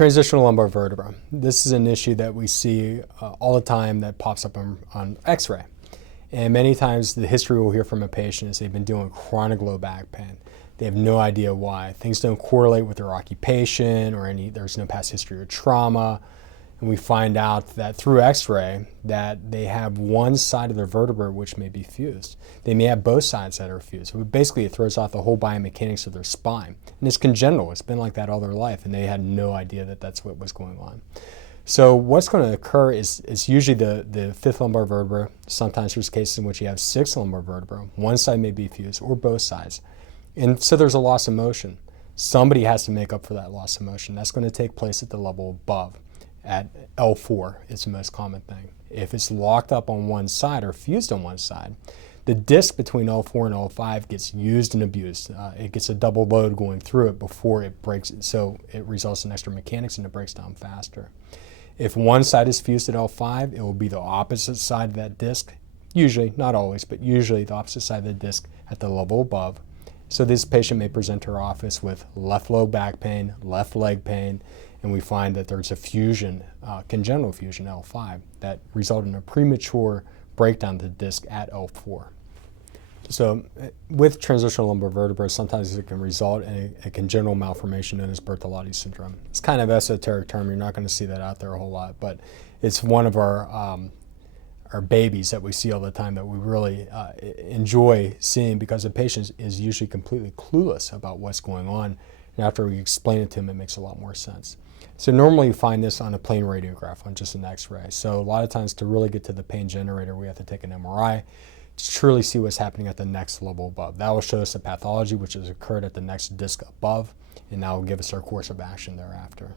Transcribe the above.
Transitional lumbar vertebra. This is an issue that we see all the time that pops up on x-ray. And many times the history we'll hear from a patient is they've been dealing with chronic low back pain. They have no idea why. Things don't correlate with their occupation or there's no past history of trauma. And we find out that through x-ray that they have one side of their vertebra which may be fused. They may have both sides that are fused. So basically it throws off the whole biomechanics of their spine. And it's congenital. It's been like that all their life, and they had no idea that that's what was going on. So what's going to occur is usually the fifth lumbar vertebra. Sometimes there's cases in which you have six lumbar vertebra. One side may be fused or both sides. And so there's a loss of motion. Somebody has to make up for that loss of motion. That's going to take place at the level above. At L4 is the most common thing. If it's locked up on one side or fused on one side, the disc between L4 and L5 gets used and abused. It gets a double load going through it before it breaks, so it results in extra mechanics and it breaks down faster. If one side is fused at L5, it will be the opposite side of that disc, usually, not always, but usually the opposite side of the disc at the level above. So this patient may present to our office with left low back pain, left leg pain, and we find that there's a fusion, congenital fusion, L5, that resulted in a premature breakdown of the disc at L4. So with transitional lumbar vertebra, sometimes it can result in a congenital malformation known as Bertolotti syndrome. It's kind of an esoteric term. You're not going to see that out there a whole lot, but it's one of our babies that we see all the time that we really enjoy seeing, because the patient is usually completely clueless about what's going on. And after we explain it to him, it makes a lot more sense. So normally you find this on a plain radiograph, on just an x-ray. So a lot of times to really get to the pain generator, we have to take an MRI to truly see what's happening at the next level above. That will show us the pathology which has occurred at the next disc above, and that will give us our course of action thereafter.